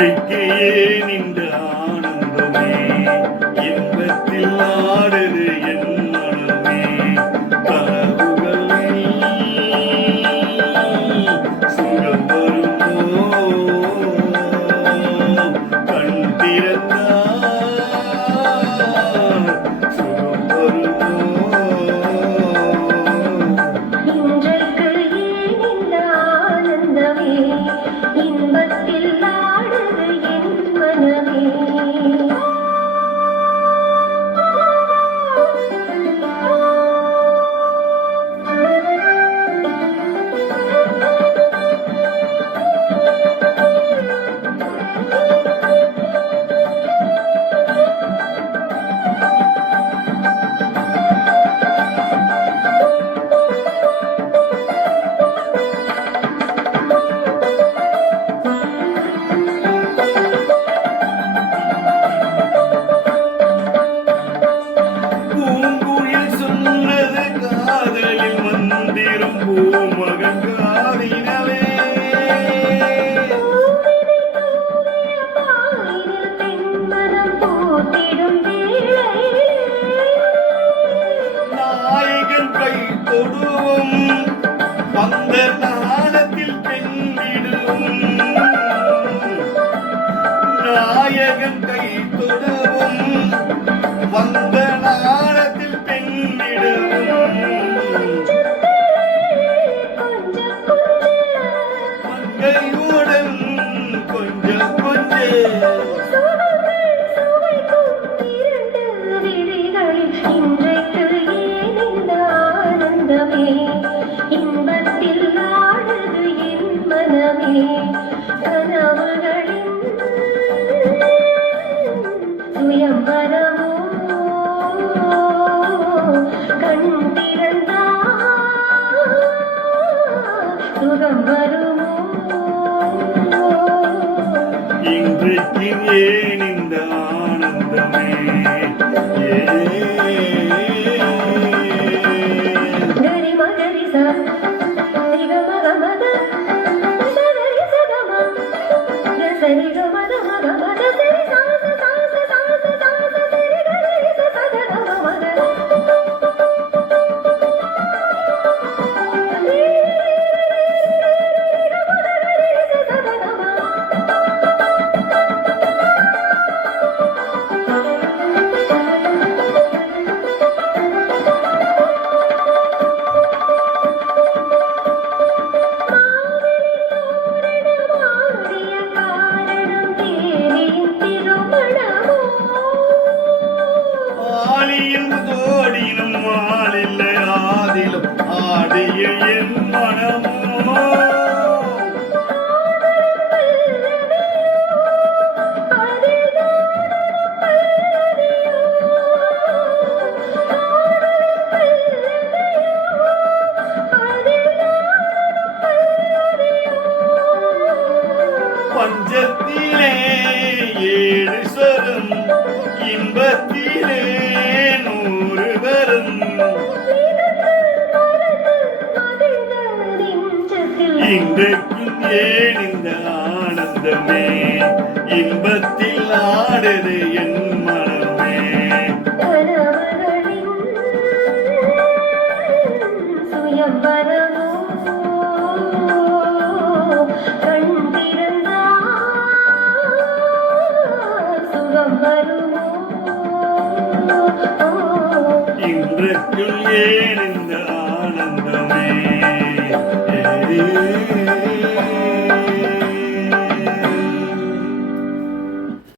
இன்றைக்கு ஏன் இந்த ஆனந்தமே இன்பத்தில் ஆடுது என் மனமே கனவுகள் சுகம் வருமோ கண் திறந்தால் சுகம் வருமோ இன்றைக்கு ஏன் இந்த ஆனந்தமே இன்பத்தில் ஆடுது என் மனமே பூங்குயில் சொன்னது காதலில் மந்திரம் பூமகன் காதினவே பாலினில் பெண்மனம் போத்திடும் வேளை நாயகன் கை தொடுவும் வந்த நாணத்தில் பெண்ணிடும் நாயகன் கை தொடுவும் வந்த நாணத்தில் பெண்ணிடும் கொஞ்சம் கொஞ்சம் மங்கையுடன் கொஞ்சம் கொஞ்சம் சுவைக்கும் இரண்டு விழிகளில் இன்றைக்கு ஏன் இந்த ஆனந்தமே இன்பத்தில் ஆடுது என் மனமே கனவுகளின் சுயம்பரமோ கண் திறந்தால் சுகம் வருமோ இன்றைக்கு ஏன் இந்த ஆனந்தமே கரி மகரி சா ரிக மக மக சரி சகம சரி க மத மக மத சரி சா சா சா சா சா சா சரி கரி ச ச க ம மக ஆளியில் தோடினும் ஆளில்லை ஆதிலும் ஆடிய என் மனமோ பஞ்சத்திலே ஏழு சொரும் இன்பத்திலே 100 வரும் இன்றைக்கும் ஏன் இந்த ஆனந்தமே இன்பத்தில் ஆடுது என் மனமே சுயம்பரமோ கண் திறந்தால் சுகம் வருமோ இன்றைக்கும் ஏன் இந்த ஆனந்தமே